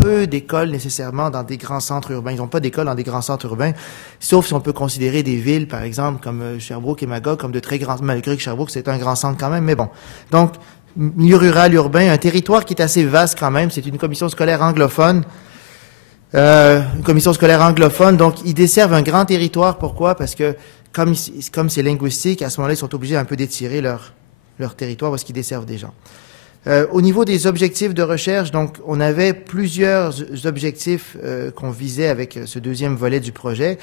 peu d'écoles nécessairement dans des grands centres urbains. Ils n'ont pas d'écoles dans des grands centres urbains, sauf si on peut considérer des villes, par exemple, comme Sherbrooke et Magog, comme de très grands, malgré que Sherbrooke, c'est un grand centre quand même, mais bon. Donc, milieu rural, urbain, un territoire qui est assez vaste quand même. C'est une commission scolaire anglophone. Donc ils desservent un grand territoire. Pourquoi? Parce que comme c'est linguistique, à ce moment-là, ils sont obligés un peu d'étirer leur territoire parce qu'ils desservent des gens. Au niveau des objectifs de recherche, donc on avait plusieurs objectifs qu'on visait avec ce deuxième volet du projet.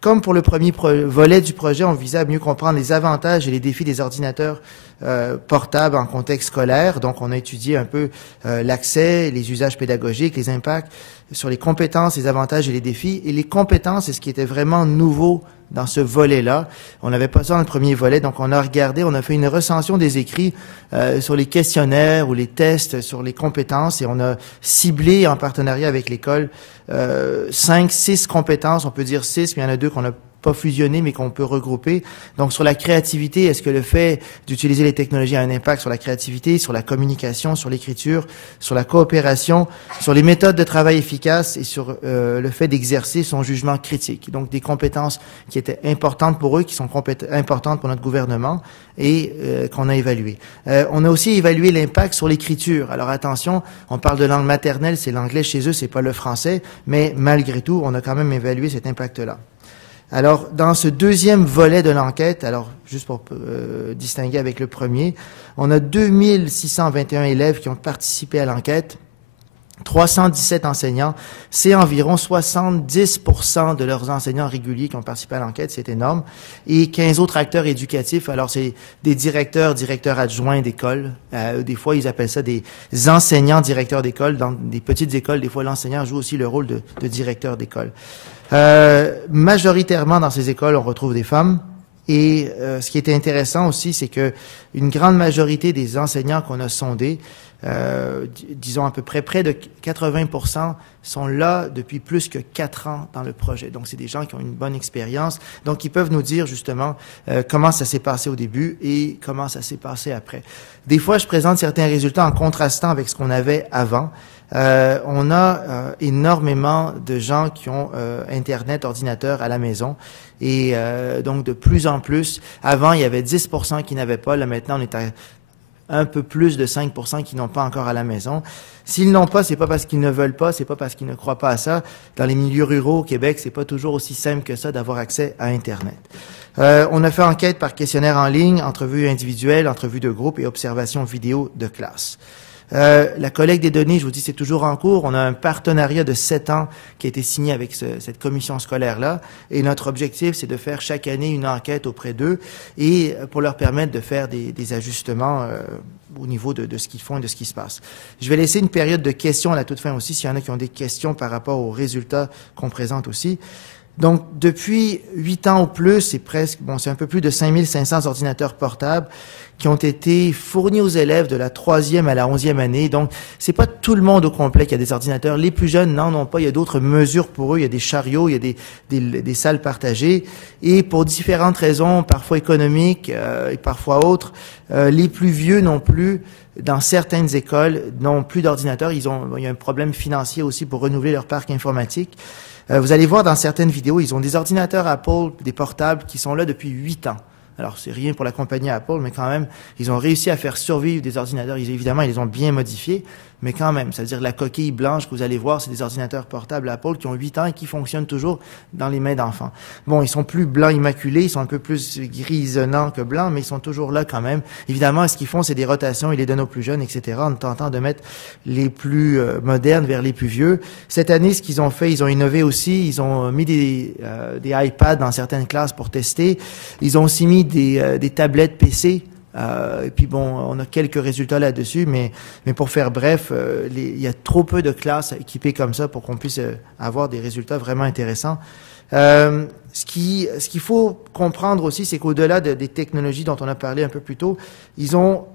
Comme pour le premier volet du projet, on visait à mieux comprendre les avantages et les défis des ordinateurs portables en contexte scolaire. Donc, on a étudié un peu l'accès, les usages pédagogiques, les impacts sur les compétences, les avantages et les défis. Et les compétences, c'est ce qui était vraiment nouveau dans ce volet-là. On n'avait pas ça dans le premier volet, donc on a regardé, on a fait une recension des écrits sur les questionnaires ou les tests sur les compétences et on a ciblé en partenariat avec l'école 6 compétences, on peut dire 6, mais il y en a 2 qu'on n'a pas fusionné, mais qu'on peut regrouper. Donc, sur la créativité, est-ce que le fait d'utiliser les technologies a un impact sur la créativité, sur la communication, sur l'écriture, sur la coopération, sur les méthodes de travail efficaces et sur le fait d'exercer son jugement critique. Donc, des compétences qui étaient importantes pour eux, qui sont importantes pour notre gouvernement et qu'on a évaluées. On a aussi évalué l'impact sur l'écriture. Alors, attention, on parle de langue maternelle, c'est l'anglais chez eux, c'est pas le français, mais malgré tout, on a quand même évalué cet impact-là. Alors, dans ce deuxième volet de l'enquête, alors juste pour distinguer avec le premier, on a 2621 élèves qui ont participé à l'enquête, 317 enseignants, c'est environ 70% de leurs enseignants réguliers qui ont participé à l'enquête, c'est énorme, et 15 autres acteurs éducatifs, alors c'est des directeurs adjoints d'école, des fois ils appellent ça des enseignants directeurs d'école, dans des petites écoles, des fois l'enseignant joue aussi le rôle de directeur d'école. Majoritairement dans ces écoles, on retrouve des femmes. Et ce qui était intéressant aussi, c'est que une grande majorité des enseignants qu'on a sondés, disons à peu près de 80%, sont là depuis plus que 4 ans dans le projet. Donc, c'est des gens qui ont une bonne expérience. Donc, ils peuvent nous dire justement comment ça s'est passé au début et comment ça s'est passé après. Des fois, je présente certains résultats en contrastant avec ce qu'on avait avant. On a énormément de gens qui ont Internet, ordinateur à la maison. Et donc, de plus en plus, avant, il y avait 10% qui n'avaient pas. Là, maintenant, on est à un peu plus de 5% qui n'ont pas encore à la maison. S'ils n'ont pas, c'est pas parce qu'ils ne veulent pas, c'est pas parce qu'ils ne croient pas à ça. Dans les milieux ruraux au Québec, c'est pas toujours aussi simple que ça d'avoir accès à Internet. On a fait enquête par questionnaire en ligne, entrevue individuelle, entrevue de groupe et observation vidéo de classe. La collecte des données, je vous dis, c'est toujours en cours. On a un partenariat de 7 ans qui a été signé avec cette commission scolaire-là. Et notre objectif, c'est de faire chaque année une enquête auprès d'eux et pour leur permettre de faire des ajustements au niveau de ce qu'ils font et de ce qui se passe. Je vais laisser une période de questions à la toute fin aussi, s'il y en a qui ont des questions par rapport aux résultats qu'on présente aussi. Donc, depuis 8 ans ou plus, c'est un peu plus de 5500 ordinateurs portables qui ont été fournis aux élèves de la 3e à la 11e année. Donc, c'est pas tout le monde au complet qui a des ordinateurs. Les plus jeunes n'en ont pas. Il y a d'autres mesures pour eux. Il y a des chariots, il y a des salles partagées. Et pour différentes raisons, parfois économiques et parfois autres, les plus vieux non plus. Dans certaines écoles, n'ont plus d'ordinateurs. Il y a un problème financier aussi pour renouveler leur parc informatique. Vous allez voir dans certaines vidéos, ils ont des ordinateurs Apple, des portables qui sont là depuis 8 ans. Alors, c'est rien pour la compagnie Apple, mais quand même, ils ont réussi à faire survivre des ordinateurs. Évidemment, ils les ont bien modifiés, mais quand même, c'est-à-dire la coquille blanche que vous allez voir, c'est des ordinateurs portables Apple qui ont 8 ans et qui fonctionnent toujours dans les mains d'enfants. Bon, ils sont plus blancs immaculés, ils sont un peu plus grisonnants que blancs, mais ils sont toujours là quand même. Évidemment, ce qu'ils font, c'est des rotations, ils les donnent aux plus jeunes, etc., en tentant de mettre les plus modernes vers les plus vieux. Cette année, ce qu'ils ont fait, ils ont innové aussi, ils ont mis des iPads dans certaines classes pour tester. Ils ont aussi mis des tablettes PC. Et puis bon, on a quelques résultats là-dessus, mais pour faire bref, il y a trop peu de classes équipées comme ça pour qu'on puisse avoir des résultats vraiment intéressants. Ce qu'il faut comprendre aussi, c'est qu'au-delà des technologies dont on a parlé un peu plus tôt, ils ont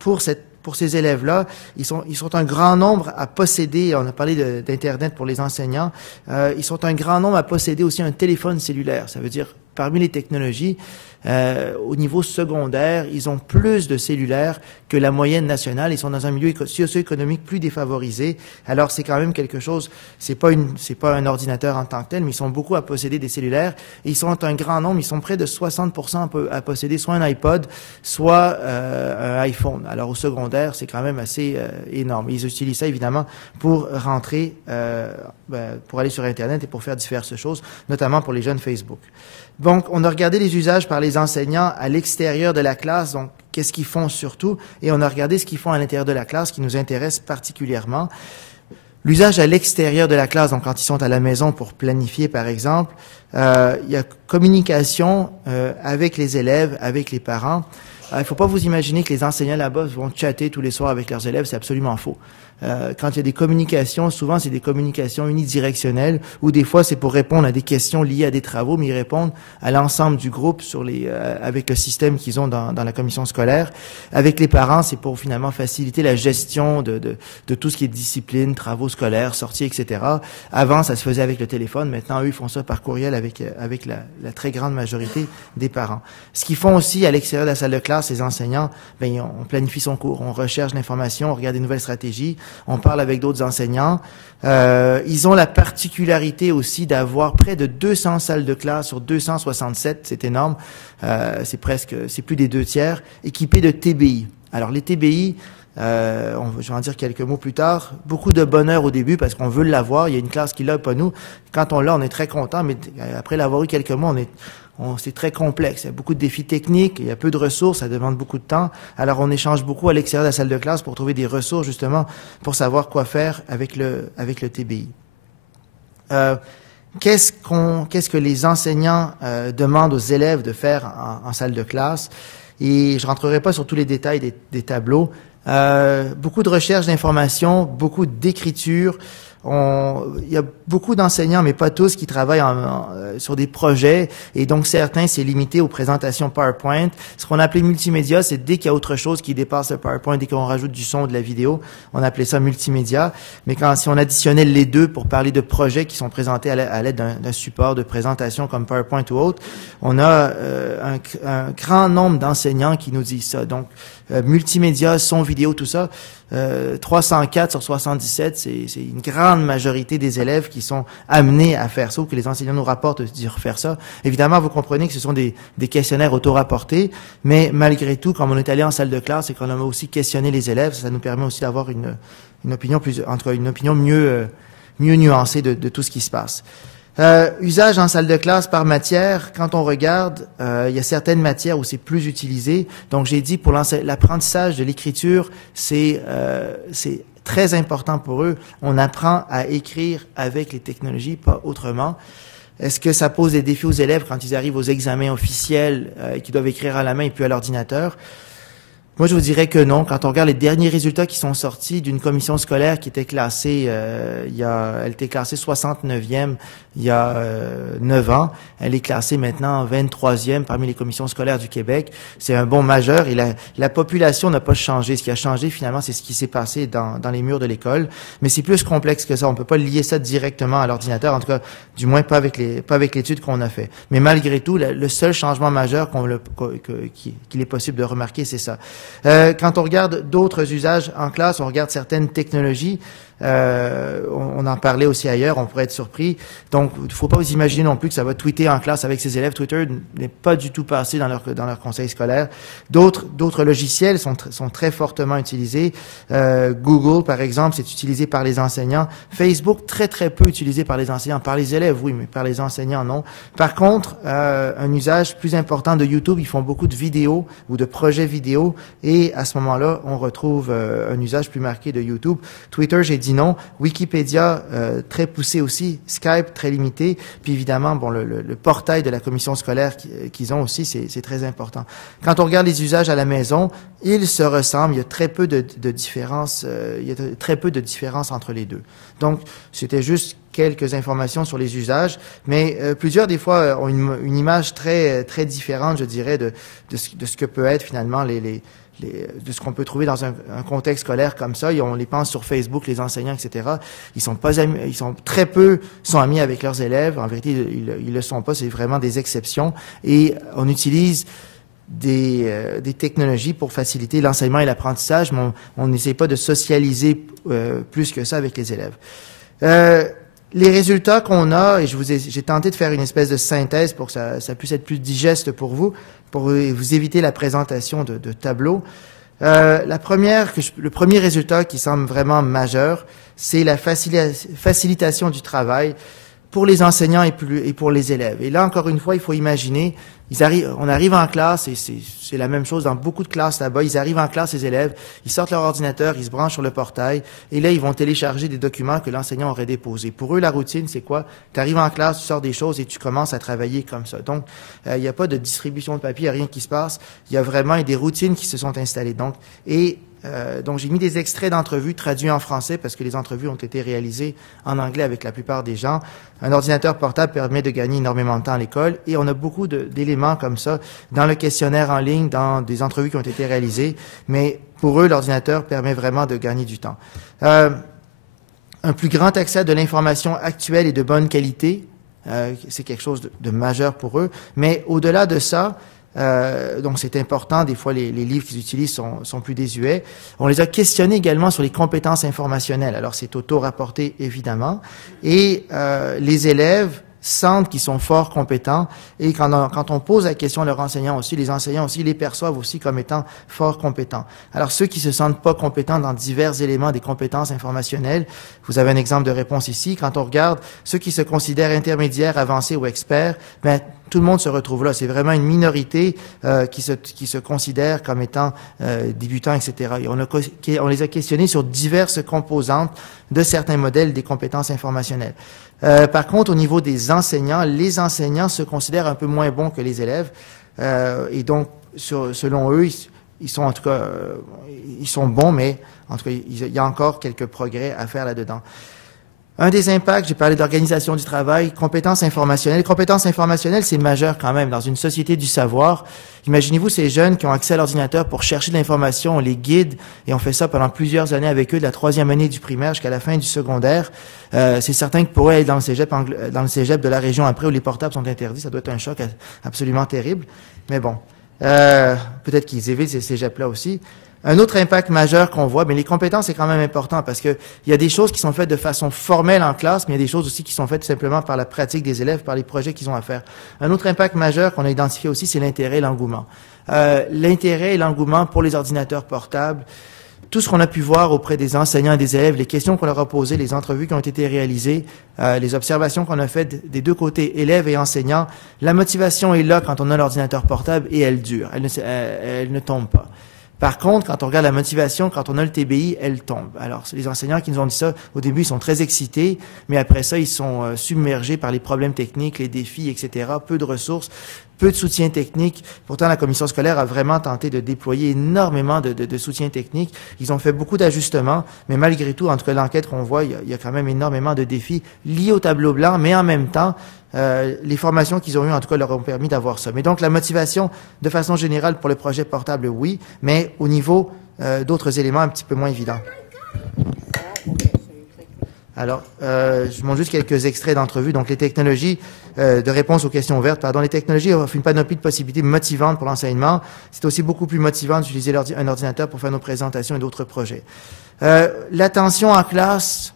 pour ces élèves-là, ils sont un grand nombre à posséder, on a parlé d'Internet pour les enseignants, ils sont un grand nombre à posséder aussi un téléphone cellulaire. Ça veut dire, parmi les technologies, Au niveau secondaire, ils ont plus de cellulaires que la moyenne nationale. Ils sont dans un milieu socio-économique plus défavorisé. Alors, c'est quand même quelque chose, c'est pas un ordinateur en tant que tel, mais ils sont beaucoup à posséder des cellulaires. Et ils sont un grand nombre, ils sont près de 60% à posséder soit un iPod, soit un iPhone. Alors, au secondaire, c'est quand même assez énorme. Ils utilisent ça, évidemment, pour rentrer, pour aller sur Internet et pour faire diverses choses, notamment pour les jeunes Facebook. Donc, on a regardé les usages par les enseignants à l'extérieur de la classe, donc qu'est-ce qu'ils font surtout, et on a regardé ce qu'ils font à l'intérieur de la classe qui nous intéresse particulièrement. L'usage à l'extérieur de la classe, donc quand ils sont à la maison pour planifier, par exemple, il y a communication avec les élèves, avec les parents. Il ne faut pas vous imaginer que les enseignants là-bas vont chatter tous les soirs avec leurs élèves, c'est absolument faux. Quand il y a des communications, souvent c'est des communications unidirectionnelles ou des fois c'est pour répondre à des questions liées à des travaux, mais ils répondent à l'ensemble du groupe avec le système qu'ils ont dans la commission scolaire. Avec les parents, c'est pour finalement faciliter la gestion de tout ce qui est discipline, travaux scolaires, sorties, etc. Avant, ça se faisait avec le téléphone. Maintenant, eux, ils font ça par courriel avec la très grande majorité des parents. Ce qu'ils font aussi à l'extérieur de la salle de classe, les enseignants, on planifie son cours, on recherche l'information, on regarde des nouvelles stratégies. On parle avec d'autres enseignants. Ils ont la particularité aussi d'avoir près de 200 salles de classe sur 267, c'est énorme, c'est plus des 2/3, équipées de TBI. Alors les TBI, je vais en dire quelques mots plus tard. Beaucoup de bonheur au début parce qu'on veut l'avoir. Il y a une classe qui l'a, pas nous. Quand on l'a, on est très content, mais après l'avoir eu quelques mois, c'est très complexe. Il y a beaucoup de défis techniques, il y a peu de ressources, ça demande beaucoup de temps. Alors, on échange beaucoup à l'extérieur de la salle de classe pour trouver des ressources, justement, pour savoir quoi faire avec le TBI. Qu'est-ce que les enseignants demandent aux élèves de faire en salle de classe? Et je rentrerai pas sur tous les détails des tableaux. Beaucoup de recherche d'informations, beaucoup d'écriture. Il y a beaucoup d'enseignants, mais pas tous, qui travaillent sur des projets. Et donc, certains, c'est limité aux présentations PowerPoint. Ce qu'on appelait multimédia, c'est dès qu'il y a autre chose qui dépasse le PowerPoint, dès qu'on rajoute du son ou de la vidéo, on appelait ça multimédia. Mais si on additionnait les deux pour parler de projets qui sont présentés à l'aide d'un support de présentation comme PowerPoint ou autre, on a un grand nombre d'enseignants qui nous disent ça. Donc, multimédia, son, vidéo, tout ça. 304 sur 77, c'est une grande majorité des élèves qui sont amenés à faire ça ou que les enseignants nous rapportent de dire faire ça. Évidemment, vous comprenez que ce sont des questionnaires auto-rapportés, mais malgré tout, comme on est allé en salle de classe et qu'on a aussi questionné les élèves, ça nous permet aussi d'avoir une opinion mieux nuancée de tout ce qui se passe. Usage en salle de classe par matière, quand on regarde, il y a certaines matières où c'est plus utilisé. Donc, j'ai dit pour l'apprentissage de l'écriture, c'est très important pour eux. On apprend à écrire avec les technologies, pas autrement. Est-ce que ça pose des défis aux élèves quand ils arrivent aux examens officiels et qu'ils doivent écrire à la main et puis à l'ordinateur? Moi, je vous dirais que non. Quand on regarde les derniers résultats qui sont sortis d'une commission scolaire qui était classée, elle était classée 69e il y a 9 ans. Elle est classée maintenant 23e parmi les commissions scolaires du Québec. C'est un bond majeur et la population n'a pas changé. Ce qui a changé, finalement, c'est ce qui s'est passé dans les murs de l'école. Mais c'est plus complexe que ça. On peut pas lier ça directement à l'ordinateur. En tout cas, du moins pas avec l'étude qu'on a fait. Mais malgré tout, le seul changement majeur qu'il est possible de remarquer, c'est ça. Quand on regarde d'autres usages en classe, on regarde certaines technologies. On en parlait aussi ailleurs, on pourrait être surpris. Donc, il ne faut pas vous imaginer non plus que ça va tweeter en classe avec ses élèves. Twitter n'est pas du tout passé dans leur conseil scolaire. D'autres logiciels sont très fortement utilisés. Google, par exemple, c'est utilisé par les enseignants. Facebook, très très peu utilisé par les enseignants. Par les élèves, oui, mais par les enseignants, non. Par contre, un usage plus important de YouTube, ils font beaucoup de vidéos ou de projets vidéo. Et à ce moment-là, on retrouve un usage plus marqué de YouTube. Twitter, j'ai dit non. Wikipédia, très poussé aussi. Skype, très limité. Puis évidemment, le portail de la commission scolaire qu'ils ont aussi, c'est très important. Quand on regarde les usages à la maison, ils se ressemblent. Il y a très peu de différence. Il y a très peu de différence entre les deux. Donc, c'était juste quelques informations sur les usages, mais plusieurs des fois ont une image très très différente, je dirais, de ce que peut être finalement de ce qu'on peut trouver dans un contexte scolaire comme ça. On les pense sur Facebook, les enseignants, etc. Ils sont pas amis, ils sont très peu sont amis avec leurs élèves. En vérité, ils le sont pas. C'est vraiment des exceptions. Et on utilise des technologies pour faciliter l'enseignement et l'apprentissage, mais on n'essaie pas de socialiser plus que ça avec les élèves. Les résultats qu'on a, et j'ai tenté de faire une espèce de synthèse pour que ça puisse être plus digeste pour vous éviter la présentation de tableaux. Le premier résultat qui semble vraiment majeur, c'est la facilitation du travail pour les enseignants et pour les élèves. Et là, encore une fois, il faut imaginer, on arrive en classe, et c'est la même chose dans beaucoup de classes là-bas, ils arrivent en classe, les élèves, ils sortent leur ordinateur, ils se branchent sur le portail, et là, ils vont télécharger des documents que l'enseignant aurait déposés. Pour eux, la routine, c'est quoi? Tu arrives en classe, tu sors des choses et tu commences à travailler comme ça. Donc, il n'y a pas de distribution de papier, il n'y a rien qui se passe. Il y a vraiment des routines qui se sont installées. Donc, j'ai mis des extraits d'entrevues traduits en français parce que les entrevues ont été réalisées en anglais avec la plupart des gens. Un ordinateur portable permet de gagner énormément de temps à l'école et on a beaucoup d'éléments comme ça dans le questionnaire en ligne, dans des entrevues qui ont été réalisées. Mais pour eux, l'ordinateur permet vraiment de gagner du temps. Un plus grand accès à de l'information actuelle et de bonne qualité, c'est quelque chose de majeur pour eux. Mais au-delà de ça, donc c'est important, des fois les livres qu'ils utilisent sont plus désuets. On les a questionnés également sur les compétences informationnelles. Alors c'est auto-rapporté évidemment. Et les élèves sentent qu'ils sont fort compétents et quand on pose la question à leurs enseignants aussi, les enseignants aussi les perçoivent aussi comme étant fort compétents. Alors ceux qui se sentent pas compétents dans divers éléments des compétences informationnelles, vous avez un exemple de réponse ici, quand on regarde ceux qui se considèrent intermédiaires, avancés ou experts, ben tout le monde se retrouve là. C'est vraiment une minorité qui se considère comme étant débutants, etc. Et on les a questionnés sur diverses composantes de certains modèles des compétences informationnelles. Par contre, au niveau des enseignants, les enseignants se considèrent un peu moins bons que les élèves. Et donc, selon eux, ils sont en tout cas, ils sont bons, mais en tout cas, il y a encore quelques progrès à faire là-dedans. Un des impacts, j'ai parlé d'organisation du travail, compétences informationnelles. Compétences informationnelles, c'est majeur quand même dans une société du savoir. Imaginez-vous ces jeunes qui ont accès à l'ordinateur pour chercher de l'information, on les guide et on fait ça pendant plusieurs années avec eux, de la 3e année du primaire jusqu'à la fin du secondaire. C'est certain que pour eux, aller dans le cégep de la région après où les portables sont interdits, ça doit être un choc absolument terrible. Mais bon, peut-être qu'ils évitent ces cégeps-là aussi. Un autre impact majeur qu'on voit, mais les compétences, c'est quand même important parce que il y a des choses qui sont faites de façon formelle en classe, mais il y a des choses aussi qui sont faites simplement par la pratique des élèves, par les projets qu'ils ont à faire. Un autre impact majeur qu'on a identifié aussi, c'est l'intérêt et l'engouement. L'intérêt et l'engouement pour les ordinateurs portables, tout ce qu'on a pu voir auprès des enseignants et des élèves, les questions qu'on leur a posées, les entrevues qui ont été réalisées, les observations qu'on a faites des deux côtés, élèves et enseignants, la motivation est là quand on a l'ordinateur portable et elle dure, elle ne tombe pas. Par contre, quand on regarde la motivation, quand on a le TBI, elle tombe. Alors, les enseignants qui nous ont dit ça, au début, ils sont très excités, mais après ça, ils sont submergés par les problèmes techniques, les défis, etc., peu de ressources, peu de soutien technique. Pourtant, la commission scolaire a vraiment tenté de déployer énormément de soutien technique. Ils ont fait beaucoup d'ajustements, mais malgré tout, en tout cas, l'enquête qu'on voit, il y a quand même énormément de défis liés au tableau blanc, mais en même temps, les formations qu'ils ont eues, en tout cas, leur ont permis d'avoir ça. Mais donc, la motivation, de façon générale, pour le projet portable, oui, mais au niveau d'autres éléments un petit peu moins évidents. Alors, je montre juste quelques extraits d'entrevues. Donc, les technologies de réponse aux questions ouvertes, les technologies offrent une panoplie de possibilités motivantes pour l'enseignement. C'est aussi beaucoup plus motivant d'utiliser un ordinateur pour faire nos présentations et d'autres projets. L'attention en classe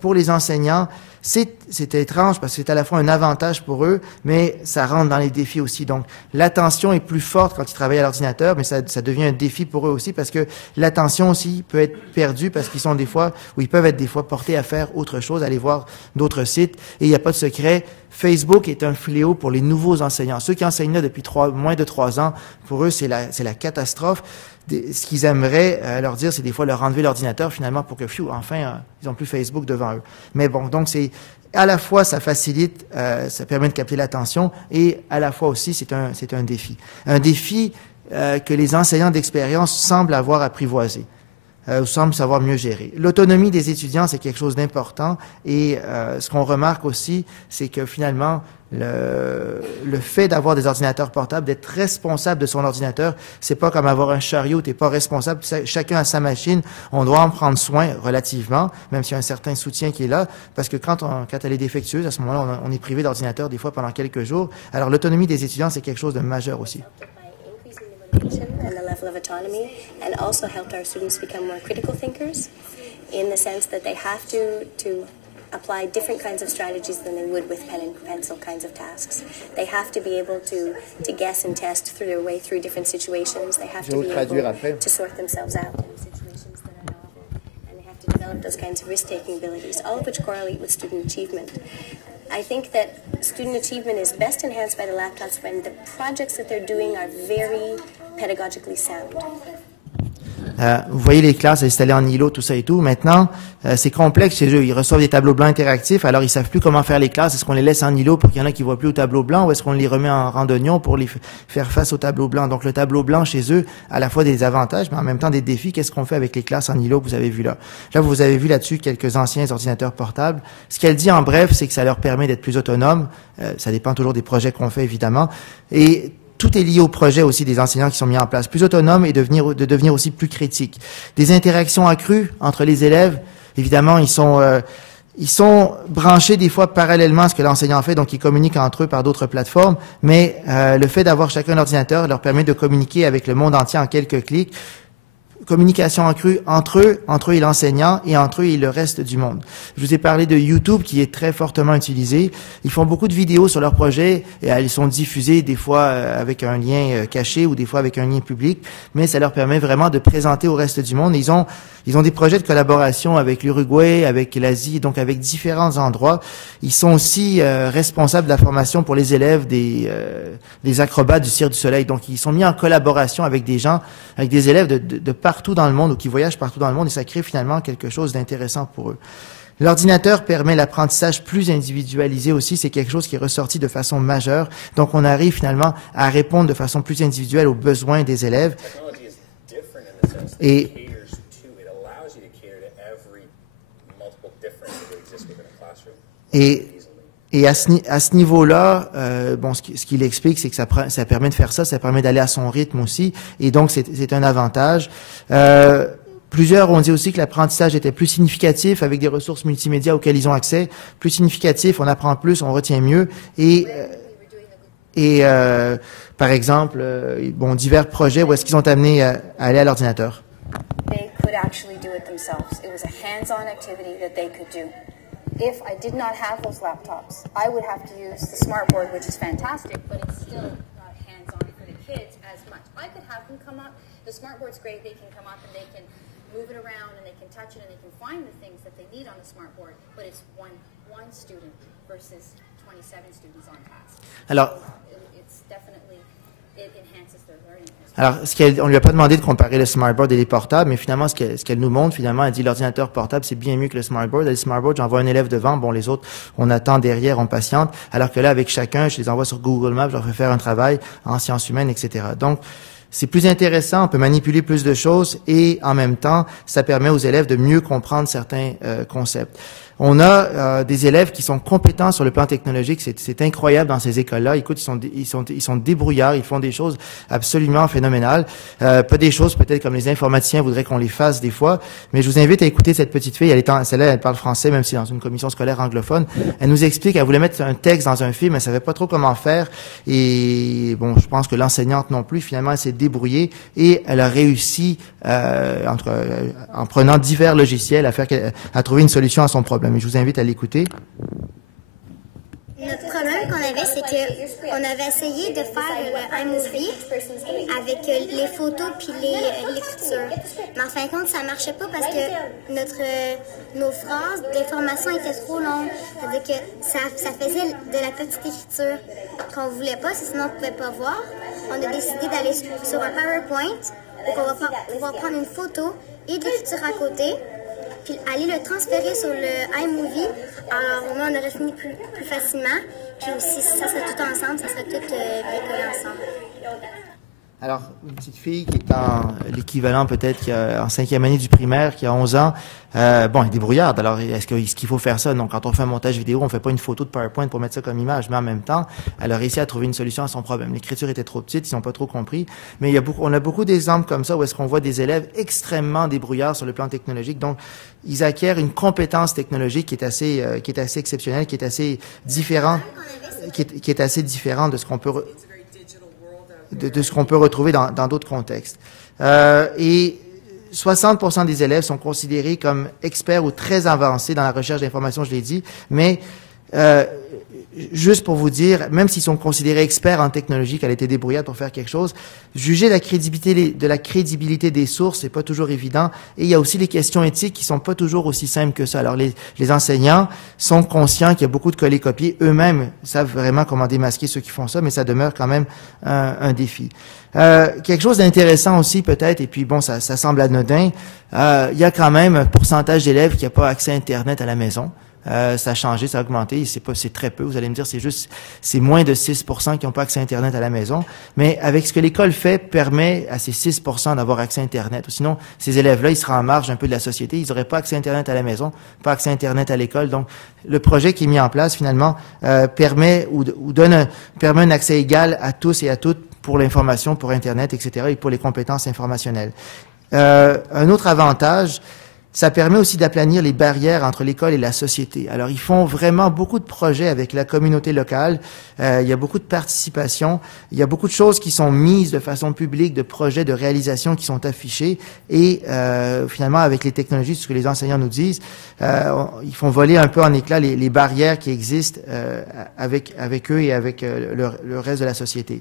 pour les enseignants, c'est étrange parce que c'est à la fois un avantage pour eux, mais ça rentre dans les défis aussi. Donc, l'attention est plus forte quand ils travaillent à l'ordinateur, mais ça devient un défi pour eux aussi parce que l'attention aussi peut être perdue parce qu'ils sont des fois, ou ils peuvent être des fois portés à faire autre chose, aller voir d'autres sites. Et il n'y a pas de secret. Facebook est un fléau pour les nouveaux enseignants. Ceux qui enseignent là depuis moins de 3 ans, pour eux, c'est la catastrophe. Ce qu'ils aimeraient leur dire, c'est des fois leur enlever l'ordinateur finalement pour que, enfin, ils n'ont plus Facebook devant eux. Mais bon, donc c'est à la fois ça facilite, ça permet de capter l'attention et à la fois aussi c'est un défi. Un défi que les enseignants d'expérience semblent avoir apprivoisé. semble savoir mieux gérer. L'autonomie des étudiants, c'est quelque chose d'important et ce qu'on remarque aussi, c'est que finalement, le fait d'avoir des ordinateurs portables, d'être responsable de son ordinateur, c'est pas comme avoir un chariot, t'es pas responsable, chacun a sa machine, on doit en prendre soin relativement, même s'il y a un certain soutien qui est là, parce que quand elle est défectueuse, à ce moment-là, on est privé d'ordinateur des fois pendant quelques jours. Alors l'autonomie des étudiants, c'est quelque chose de majeur aussi. And the level of autonomy, and also helped our students become more critical thinkers in the sense that they have to apply different kinds of strategies than they would with pen and pencil kinds of tasks. They have to be able to guess and test through their way through different situations. They have to be able to sort themselves out in situations that are novel. And they have to develop those kinds of risk-taking abilities, all of which correlate with student achievement. I think that student achievement is best enhanced by the laptops when the projects that they're doing are very pedagogically sound. Vous voyez les classes installées en îlot, tout ça et tout. Maintenant, c'est complexe chez eux. Ils reçoivent des tableaux blancs interactifs, alors ils savent plus comment faire les classes. Est-ce qu'on les laisse en îlot pour qu'il y en a qui voient plus au tableau blanc ou est-ce qu'on les remet en rang d'oignon pour les faire face au tableau blanc? Donc, le tableau blanc chez eux a à la fois des avantages, mais en même temps des défis. Qu'est-ce qu'on fait avec les classes en îlot que vous avez vu là? Là, vous avez vu là-dessus quelques anciens ordinateurs portables. Ce qu'elle dit en bref, c'est que ça leur permet d'être plus autonomes. Ça dépend toujours des projets qu'on fait, évidemment. Et tout est lié au projet aussi des enseignants qui sont mis en place, plus autonomes et de devenir aussi plus critiques. Des interactions accrues entre les élèves, évidemment, ils sont branchés des fois parallèlement à ce que l'enseignant fait, donc ils communiquent entre eux par d'autres plateformes, mais le fait d'avoir chacun un ordinateur leur permet de communiquer avec le monde entier en quelques clics. Communication accrue entre eux et l'enseignant et entre eux et le reste du monde. Je vous ai parlé de YouTube qui est très fortement utilisé. Ils font beaucoup de vidéos sur leur projet et elles sont diffusées des fois avec un lien caché ou des fois avec un lien public, mais ça leur permet vraiment de présenter au reste du monde. Ils ont des projets de collaboration avec l'Uruguay, avec l'Asie, donc avec différents endroits. Ils sont aussi responsables de la formation pour les élèves des acrobates du Cirque du Soleil. Donc, ils sont mis en collaboration avec des gens, avec des élèves de partout dans le monde ou qui voyagent partout dans le monde et ça crée finalement quelque chose d'intéressant pour eux. L'ordinateur permet l'apprentissage plus individualisé aussi. C'est quelque chose qui est ressorti de façon majeure. Donc, on arrive finalement à répondre de façon plus individuelle aux besoins des élèves. Et à ce niveau-là, ce qu'il explique, c'est que ça permet de faire ça permet d'aller à son rythme aussi, et donc c'est un avantage. Plusieurs ont dit aussi que l'apprentissage était plus significatif avec des ressources multimédia auxquelles ils ont accès. Plus significatif, on apprend plus, on retient mieux, et par exemple, divers projets où est-ce qu'ils ont amené à aller à l'ordinateur. They could actually do it themselves. It was a hands-on activity that they could do. If I did not have those laptops, I would have to use the smartboard, which is fantastic, but it's still not hands-on for the kids as much. I could have them come up. The smartboard's great. They can come up and they can move it around and they can touch it and they can find the things that they need on the smartboard, but it's one student versus 27 students on task. Alors, it's definitely, it enhances their learning. Alors, on lui a pas demandé de comparer le smartboard et les portables, mais finalement, ce qu'elle nous montre, finalement, elle dit l'ordinateur portable, c'est bien mieux que le smartboard. Le smartboard, j'envoie un élève devant, les autres, on attend derrière, on patiente. Alors que là, avec chacun, je les envoie sur Google Maps, je leur fais faire un travail en sciences humaines, etc. Donc, c'est plus intéressant, on peut manipuler plus de choses et en même temps, ça permet aux élèves de mieux comprendre certains concepts. On a des élèves qui sont compétents sur le plan technologique, c'est incroyable dans ces écoles-là. Écoute, ils sont débrouillards, ils font des choses absolument phénoménales. Pas des choses peut-être comme les informaticiens voudraient qu'on les fasse des fois, mais je vous invite à écouter cette petite fille. Celle-là, elle parle français, même si dans une commission scolaire anglophone. Elle nous explique, elle voulait mettre un texte dans un film, elle savait pas trop comment faire. Et je pense que l'enseignante non plus. Finalement, elle s'est débrouillée et elle a réussi en prenant divers logiciels à trouver une solution à son problème. Mais je vous invite à l'écouter. Notre problème qu'on avait, c'est qu'on avait essayé de faire le iMovie avec les photos puis l'écriture. Mais en fin de compte, ça marchait pas parce que nos phrases d'information étaient trop longues. C'est-à-dire que ça faisait de la petite écriture qu'on voulait pas, sinon on pouvait pas voir. On a décidé d'aller sur un PowerPoint où on va pouvoir prendre une photo et de l'écriture à côté, puis aller le transférer sur le iMovie. Alors, au moins, on aurait fini plus facilement. Puis aussi, si ça serait tout ensemble, ça serait tout bien collé ensemble. Alors, une petite fille qui est en l'équivalent peut-être en 5e année du primaire, qui a 11 ans, elle est débrouillarde. Alors, est-ce qu'il faut faire ça? Non, quand on fait un montage vidéo, on fait pas une photo de PowerPoint pour mettre ça comme image, mais en même temps, elle a réussi à trouver une solution à son problème. L'écriture était trop petite, ils n'ont pas trop compris, mais on a beaucoup d'exemples comme ça où est-ce qu'on voit des élèves extrêmement débrouillards sur le plan technologique. Donc, ils acquièrent une compétence technologique qui est assez exceptionnelle, qui est assez différente, qui est assez différente de ce qu'on peut de ce qu'on peut retrouver dans d'autres contextes. Et 60% des élèves sont considérés comme experts ou très avancés dans la recherche d'informations, je l'ai dit, mais juste pour vous dire, même s'ils sont considérés experts en technologie, qu'elle a été débrouillarde pour faire quelque chose, juger de la crédibilité des sources, c'est pas toujours évident. Et il y a aussi les questions éthiques qui sont pas toujours aussi simples que ça. Alors, les enseignants sont conscients qu'il y a beaucoup de coller-copier. Eux-mêmes savent vraiment comment démasquer ceux qui font ça, mais ça demeure quand même un défi. Quelque chose d'intéressant aussi, peut-être, et puis bon, ça semble anodin, il y a quand même un pourcentage d'élèves qui n'ont pas accès à Internet à la maison. Ça a changé, ça a augmenté, c'est très peu, vous allez me dire, c'est moins de 6% qui n'ont pas accès à Internet à la maison, mais avec ce que l'école fait, permet à ces 6% d'avoir accès à Internet. Sinon, ces élèves-là, ils seraient en marge un peu de la société, ils n'auraient pas accès à Internet à la maison, pas accès à Internet à l'école. Donc, le projet qui est mis en place, finalement, permet un accès égal à tous et à toutes pour l'information, pour Internet, etc., et pour les compétences informationnelles. Un autre avantage, ça permet aussi d'aplanir les barrières entre l'école et la société. Alors, ils font vraiment beaucoup de projets avec la communauté locale. Il y a beaucoup de participation. Il y a beaucoup de choses qui sont mises de façon publique, de projets, de réalisations qui sont affichés. Et finalement, avec les technologies, ce que les enseignants nous disent, ils font voler un peu en éclat les barrières qui existent avec eux et avec le reste de la société.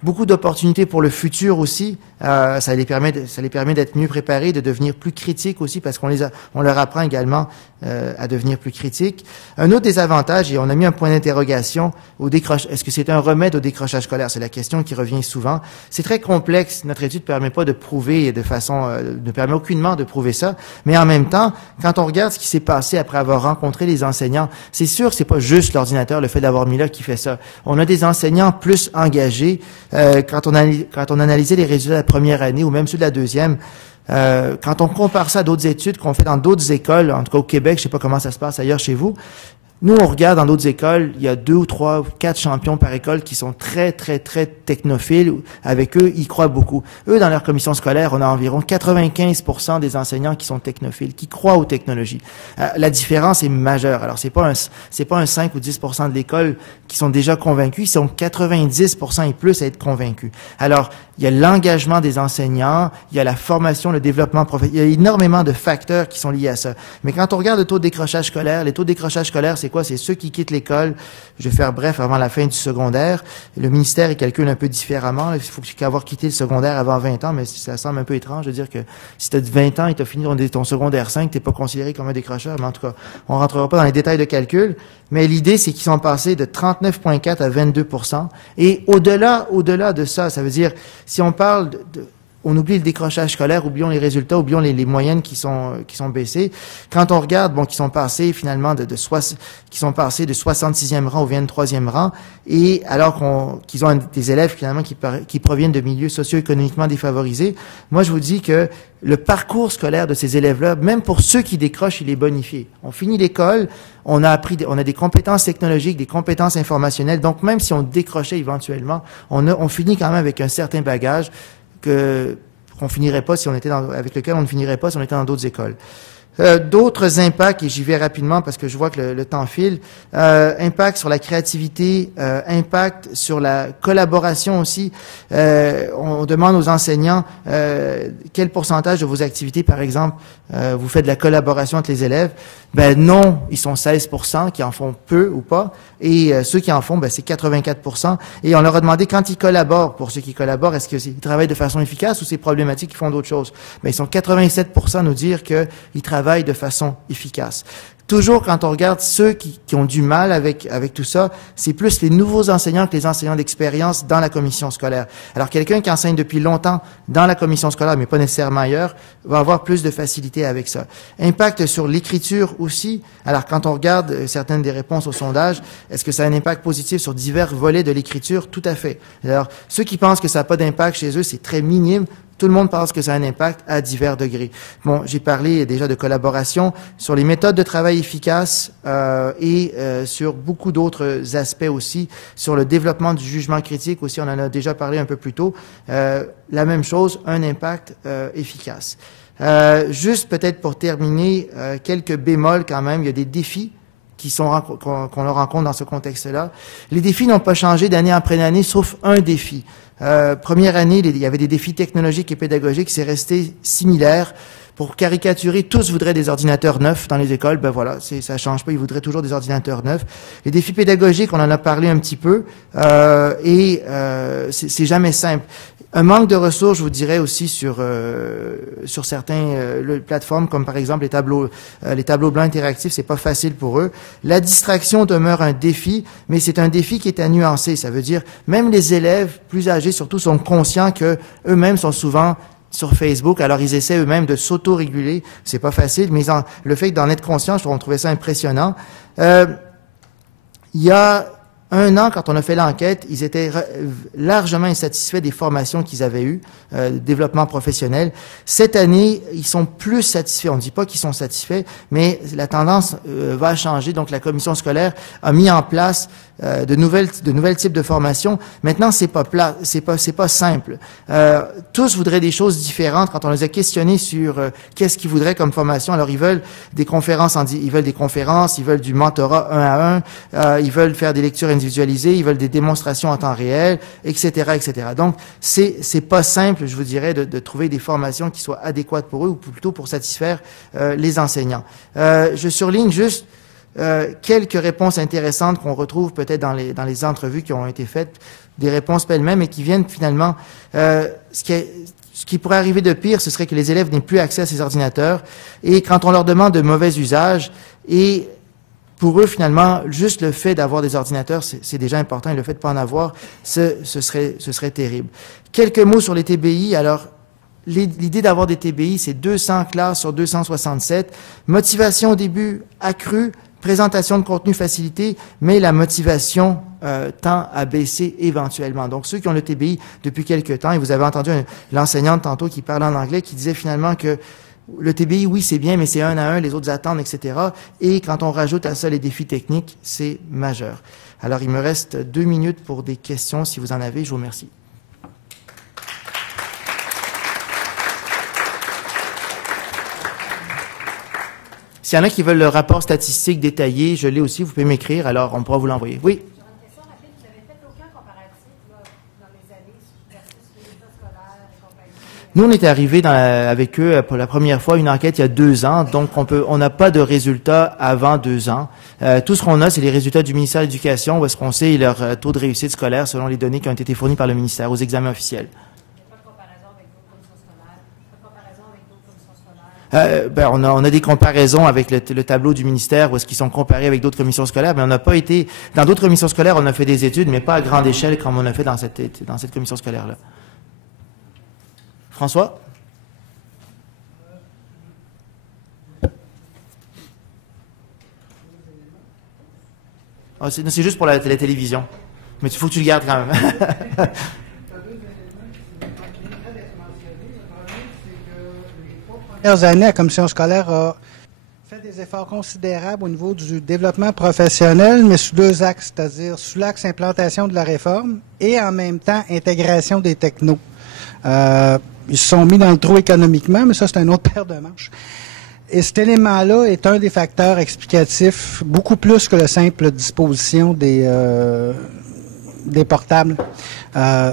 Beaucoup d'opportunités pour le futur aussi. Ça les permet d'être mieux préparés, de devenir plus critiques aussi, parce on leur apprend également à devenir plus critiques. Un autre désavantage, et on a mis un point d'interrogation au décrochage. Est-ce que c'est un remède au décrochage scolaire? C'est la question qui revient souvent. C'est très complexe. Notre étude ne permet pas de prouver ne permet aucunement de prouver ça. Mais en même temps, quand on regarde ce qui s'est passé après avoir rencontré les enseignants, c'est sûr que c'est pas juste l'ordinateur, le fait d'avoir mis là qui fait ça. On a des enseignants plus engagés. Quand on analysait les résultats de la première année ou même ceux de la deuxième, quand on compare ça à d'autres études qu'on fait dans d'autres écoles, en tout cas au Québec, je sais pas comment ça se passe ailleurs chez vous, nous, on regarde dans d'autres écoles, il y a 2 ou 3 ou 4 champions par école qui sont très, très, très technophiles. Avec eux, ils croient beaucoup. Eux, dans leur commission scolaire, on a environ 95% des enseignants qui sont technophiles, qui croient aux technologies. La différence est majeure. Alors, c'est pas un 5 ou 10% de l'école qui sont déjà convaincus, ils sont 90% et plus à être convaincus. Alors, il y a l'engagement des enseignants, il y a la formation, le développement professionnel, il y a énormément de facteurs qui sont liés à ça. Mais quand on regarde le taux de décrochage scolaire, les taux de décrochage scolaire, c'est quoi? C'est ceux qui quittent l'école, je vais faire bref, avant la fin du secondaire. Le ministère, il calcule un peu différemment. Il faut avoir quitté le secondaire avant 20 ans, mais ça semble un peu étrange de dire que si tu as 20 ans et tu as fini ton secondaire 5, tu n'es pas considéré comme un décrocheur. Mais en tout cas, on ne rentrera pas dans les détails de calcul. Mais l'idée, c'est qu'ils sont passés de 39,4 à 22%. Et au-delà de ça, ça veut dire, si on parle on oublie le décrochage scolaire, oublions les résultats, oublions les moyennes qui sont baissées. Quand on regarde, qui sont passés finalement qui sont passés de 66e rang au 23e rang, et alors qu'ils ont des élèves finalement qui proviennent de milieux socio-économiquement défavorisés, moi je vous dis que le parcours scolaire de ces élèves-là, même pour ceux qui décrochent, il est bonifié. On finit l'école, on a des compétences technologiques, des compétences informationnelles, donc même si on décrochait éventuellement, on finit quand même avec un certain bagage qu'on finirait pas avec lequel on ne finirait pas si on était dans d'autres écoles. D'autres impacts, et j'y vais rapidement parce que je vois que le temps file, impact sur la créativité, impact sur la collaboration aussi. On demande aux enseignants quel pourcentage de vos activités, par exemple, vous faites de la collaboration entre les élèves. Ben non, ils sont 16% qui en font peu ou pas, et ceux qui en font, c'est 84%. Et on leur a demandé quand ils collaborent, pour ceux qui collaborent, est-ce qu'ils travaillent de façon efficace ou c'est problématique, ils font d'autres choses. Ben ils sont 87% à nous dire qu'ils travaillent de façon efficace. toujours, quand on regarde ceux qui ont du mal avec tout ça, c'est plus les nouveaux enseignants que les enseignants d'expérience dans la commission scolaire. Alors, quelqu'un qui enseigne depuis longtemps dans la commission scolaire, mais pas nécessairement ailleurs, va avoir plus de facilité avec ça. Impact sur l'écriture aussi. Alors, quand on regarde certaines des réponses au sondage, est-ce que ça a un impact positif sur divers volets de l'écriture? Tout à fait. Alors, ceux qui pensent que ça n'a pas d'impact chez eux, c'est très minime. Tout le monde pense que ça a un impact à divers degrés. Bon, j'ai parlé déjà de collaboration sur les méthodes de travail efficaces et sur beaucoup d'autres aspects aussi, sur le développement du jugement critique aussi, on en a déjà parlé un peu plus tôt. La même chose, un impact efficace. Juste peut-être pour terminer, quelques bémols quand même, il y a des défis qu'on leur rencontre dans ce contexte-là. Les défis n'ont pas changé d'année après année, sauf un défi. Première année, il y avait des défis technologiques et pédagogiques, c'est resté similaire. Pour caricaturer, tous voudraient des ordinateurs neufs dans les écoles. Ben voilà, ça change pas, ils voudraient toujours des ordinateurs neufs. Les défis pédagogiques, on en a parlé un petit peu, c'est jamais simple. Un manque de ressources, je vous dirais aussi sur certaines plateformes, comme par exemple les tableaux blancs interactifs, c'est pas facile pour eux. La distraction demeure un défi, mais c'est un défi qui est à nuancer. Ça veut dire, même les élèves plus âgés, surtout, sont conscients que eux-mêmes sont souvent sur Facebook, alors ils essaient eux-mêmes de s'auto-réguler. C'est pas facile, mais le fait d'en être conscient, on trouvait ça impressionnant. Il y a un an, quand on a fait l'enquête, ils étaient largement insatisfaits des formations qu'ils avaient eues, développement professionnel. Cette année, ils sont plus satisfaits. On ne dit pas qu'ils sont satisfaits, mais la tendance va changer. Donc, la commission scolaire a mis en place de nouvelles types de formations. Maintenant, c'est pas simple. Tous voudraient des choses différentes. Quand on les a questionnés sur qu'est-ce qu'ils voudraient comme formation, alors ils veulent des conférences, ils veulent du mentorat 1 à 1, ils veulent faire des lectures individualisées, ils veulent des démonstrations en temps réel, etc., etc. Donc, c'est pas simple, je vous dirais, de trouver des formations qui soient adéquates pour eux ou plutôt pour satisfaire les enseignants. Je surligne juste quelques réponses intéressantes qu'on retrouve peut-être dans les entrevues qui ont été faites, des réponses pêle-mêle, mais qui viennent finalement... ce qui pourrait arriver de pire, ce serait que les élèves n'aient plus accès à ces ordinateurs. Et quand on leur demande de mauvais usages, et pour eux, finalement, juste le fait d'avoir des ordinateurs, c'est déjà important, et le fait de ne pas en avoir, ce serait terrible. Quelques mots sur les TBI. Alors, l'idée d'avoir des TBI, c'est 200 classes sur 267. Motivation au début accrue, présentation de contenu facilité, mais la motivation tend à baisser éventuellement. Donc, ceux qui ont le TBI depuis quelques temps, et vous avez entendu l'enseignante tantôt qui parlait en anglais, qui disait finalement que le TBI, oui, c'est bien, mais c'est 1 à 1, les autres attendent, etc. Et quand on rajoute à ça les défis techniques, c'est majeur. Alors, il me reste 2 minutes pour des questions, si vous en avez. Je vous remercie. S'il y en a qui veulent le rapport statistique détaillé, je l'ai aussi, vous pouvez m'écrire, alors on pourra vous l'envoyer. Oui? J'ai une question rapide. Vous n'avez fait aucun comparatif dans les années versus les résultats scolaires et compagnie? Nous, on est arrivé avec eux pour la première fois, une enquête il y a 2 ans, donc on n'a pas de résultats avant 2 ans. Tout ce qu'on a, c'est les résultats du ministère de l'Éducation, où est-ce qu'on sait leur taux de réussite scolaire selon les données qui ont été fournies par le ministère aux examens officiels. On a des comparaisons avec le tableau du ministère où est-ce qu'ils sont comparés avec d'autres commissions scolaires, mais on n'a pas été... Dans d'autres commissions scolaires, on a fait des études, mais pas à grande échelle comme on a fait dans cette commission scolaire-là. François? C'est juste pour la télévision. Mais il faut que tu le gardes quand même. Dernières années, la commission scolaire a fait des efforts considérables au niveau du développement professionnel, mais sous 2 axes, c'est-à-dire sous l'axe implantation de la réforme et en même temps intégration des technos. Ils se sont mis dans le trou économiquement, mais ça, c'est un autre paire de manches. Et cet élément-là est un des facteurs explicatifs, beaucoup plus que la simple disposition des portables,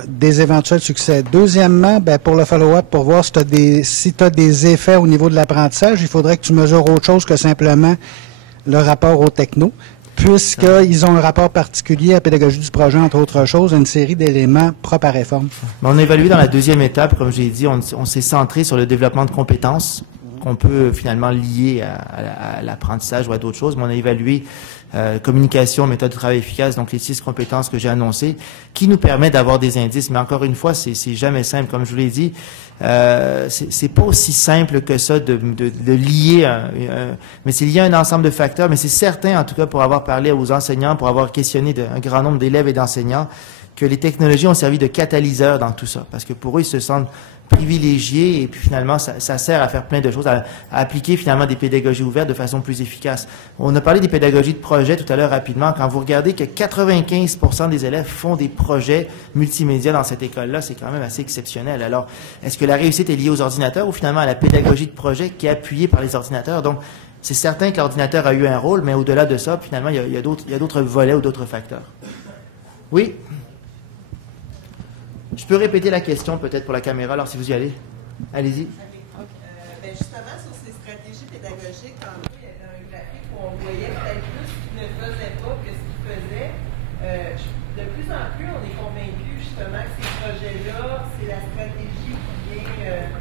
des éventuels succès. Deuxièmement, pour le follow-up, pour voir si tu as des effets au niveau de l'apprentissage, il faudrait que tu mesures autre chose que simplement le rapport aux technos, puisqu'ils ont un rapport particulier à la pédagogie du projet, entre autres choses, une série d'éléments propres à réforme. On a évalué dans la 2e étape, comme j'ai dit, on s'est centré sur le développement de compétences qu'on peut finalement lier à l'apprentissage ou à d'autres choses, mais on a évalué communication, méthode de travail efficace, donc les 6 compétences que j'ai annoncées, qui nous permet d'avoir des indices. Mais encore une fois, c'est jamais simple. Comme je vous l'ai dit, c'est pas aussi simple que ça de lier mais c'est lié à un ensemble de facteurs. Mais c'est certain, en tout cas, pour avoir parlé aux enseignants, pour avoir questionné un grand nombre d'élèves et d'enseignants, que les technologies ont servi de catalyseur dans tout ça. Parce que pour eux, ils se sentent privilégiés et puis finalement, ça sert à faire plein de choses, à appliquer finalement des pédagogies ouvertes de façon plus efficace. On a parlé des pédagogies de projet tout à l'heure rapidement. Quand vous regardez que 95% des élèves font des projets multimédia dans cette école-là, c'est quand même assez exceptionnel. Alors, est-ce que la réussite est liée aux ordinateurs ou finalement à la pédagogie de projet qui est appuyée par les ordinateurs? Donc, c'est certain que l'ordinateur a eu un rôle, mais au-delà de ça, finalement, il y a d'autres volets ou d'autres facteurs. Oui? Je peux répéter la question peut-être pour la caméra, alors si vous y allez. Allez-y. Justement, sur ces stratégies pédagogiques, tantôt, il y avait un graphique où on voyait peut-être plus ce qu'ils ne faisaient pas que ce qu'ils faisaient. De plus en plus, on est convaincu justement que ces projets-là, c'est la stratégie qui vient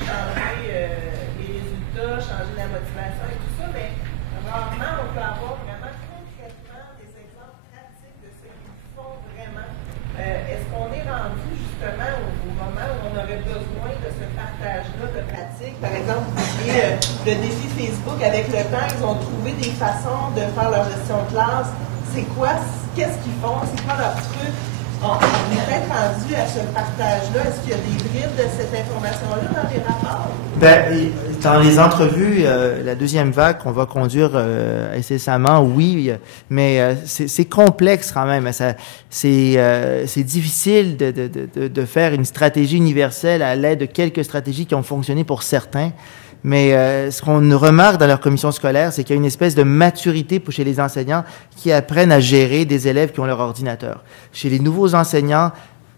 changer les résultats, changer la motivation et tout ça, mais rarement on peut avoir vraiment concrètement des exemples pratiques de ce qu'ils font vraiment. Est-ce qu'on est rendu justement au moment où on aurait besoin de ce partage-là de pratiques? Par exemple, le défi Facebook, avec le temps, ils ont trouvé des façons de faire leur gestion de classe. C'est quoi? Qu'est-ce qu'ils font? C'est quoi leur truc? On est peut-être rendu à ce partage-là. Est-ce qu'il y a des bribes de cette information-là dans les rapports? Ben, dans les entrevues, la deuxième vague qu'on va conduire incessamment, oui, mais c'est complexe quand même. C'est difficile de faire une stratégie universelle à l'aide de quelques stratégies qui ont fonctionné pour certains. Mais ce qu'on remarque dans leur commission scolaire, c'est qu'il y a une espèce de maturité chez les enseignants qui apprennent à gérer des élèves qui ont leur ordinateur. Chez les nouveaux enseignants,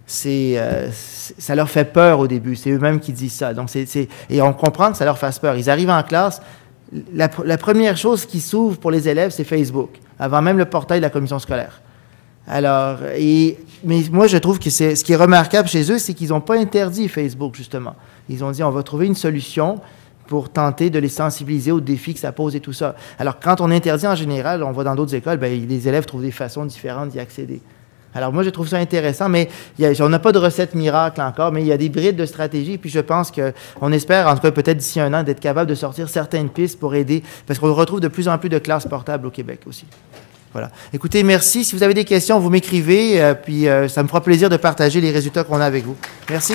ça leur fait peur au début. C'est eux-mêmes qui disent ça. Donc et on comprend que ça leur fasse peur. Ils arrivent en classe, la première chose qui s'ouvre pour les élèves, c'est Facebook, avant même le portail de la commission scolaire. Alors, mais moi, je trouve que ce qui est remarquable chez eux, c'est qu'ils n'ont pas interdit Facebook, justement. Ils ont dit, on va trouver une solution pour tenter de les sensibiliser aux défis que ça pose et tout ça. Alors, quand on interdit en général, on va dans d'autres écoles, bien, les élèves trouvent des façons différentes d'y accéder. Alors, moi, je trouve ça intéressant, mais on n'a pas de recette miracle encore, mais il y a des brides de stratégie, puis je pense qu'on espère, en tout cas peut-être d'ici un an, d'être capable de sortir certaines pistes pour aider, parce qu'on retrouve de plus en plus de classes portables au Québec aussi. Voilà. Écoutez, merci. Si vous avez des questions, vous m'écrivez, puis ça me fera plaisir de partager les résultats qu'on a avec vous. Merci.